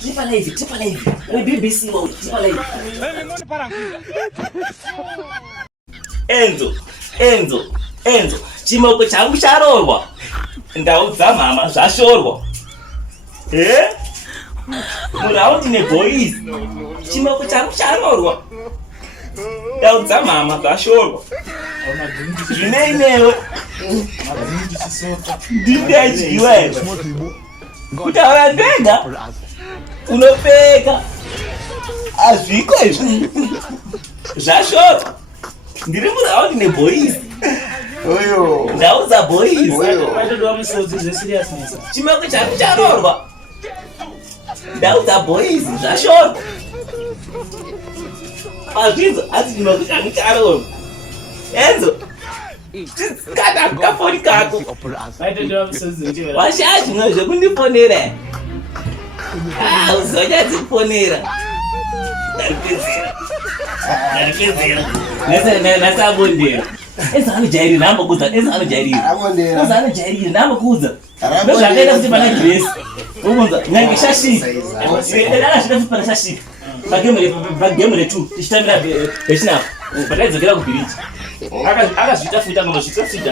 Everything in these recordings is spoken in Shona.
Tripa live. Oi BBC mo, tripa live. Enzo. Chimoko changu charorwa. Ndaudza mama zvashorwa. Muraundi neboys. Chimoko changu charorwa. Ndaudza mama zvashorwa. Zvineinewe. Ndingadyiwe. Kutaura ndega. Unopeka. Azviko izvi. Zvashorwa. Ndiri muraundi neboys. Oyo. Ndaudza boys. Vatodwa musodzi zve-seriousness. Chimoko changu charorwa. Ndaudza boys zvashorwa. Azvinzo asi chimoko changu charorwa. Enzo. Kana kafoni kako. Vatodwa musodzi zve-seriousness. Washaya zvimwe zvekundifonera. Uzonyadzifonera. Ndaripedzera. Nasabondera. Ezanojairira ndambokuudza. Ezanojairira ndambokuudza. Ndozvakaita kuti pana Grace. Ubonza nyange shashika. Ndakasvika kuti pana shashika. Pagame re2 tichitambira bechinapo. Pataidzokera kubhiriji. Akazviita futi angandosvika futi.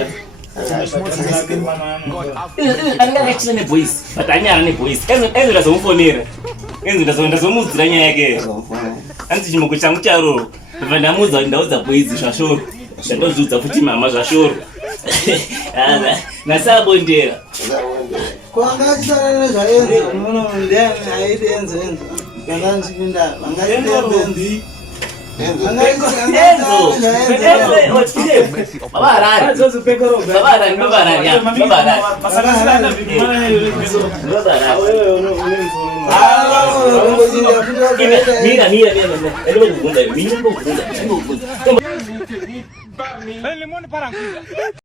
Angakachita neboys. But anyara neboys. Enzo ndazomufonera. Ndazomuudzira nyaya yake. Anzi chimoko changu charorwa. Ndamuudza kuti ndaudza boys zvashorwa. Ndozviudza futi mama zvashorwa. Nasabondera. Kwangachitana nezvaenzo muno ndiani aidi enzo. Kandanzipinda. Vangaiti Mira.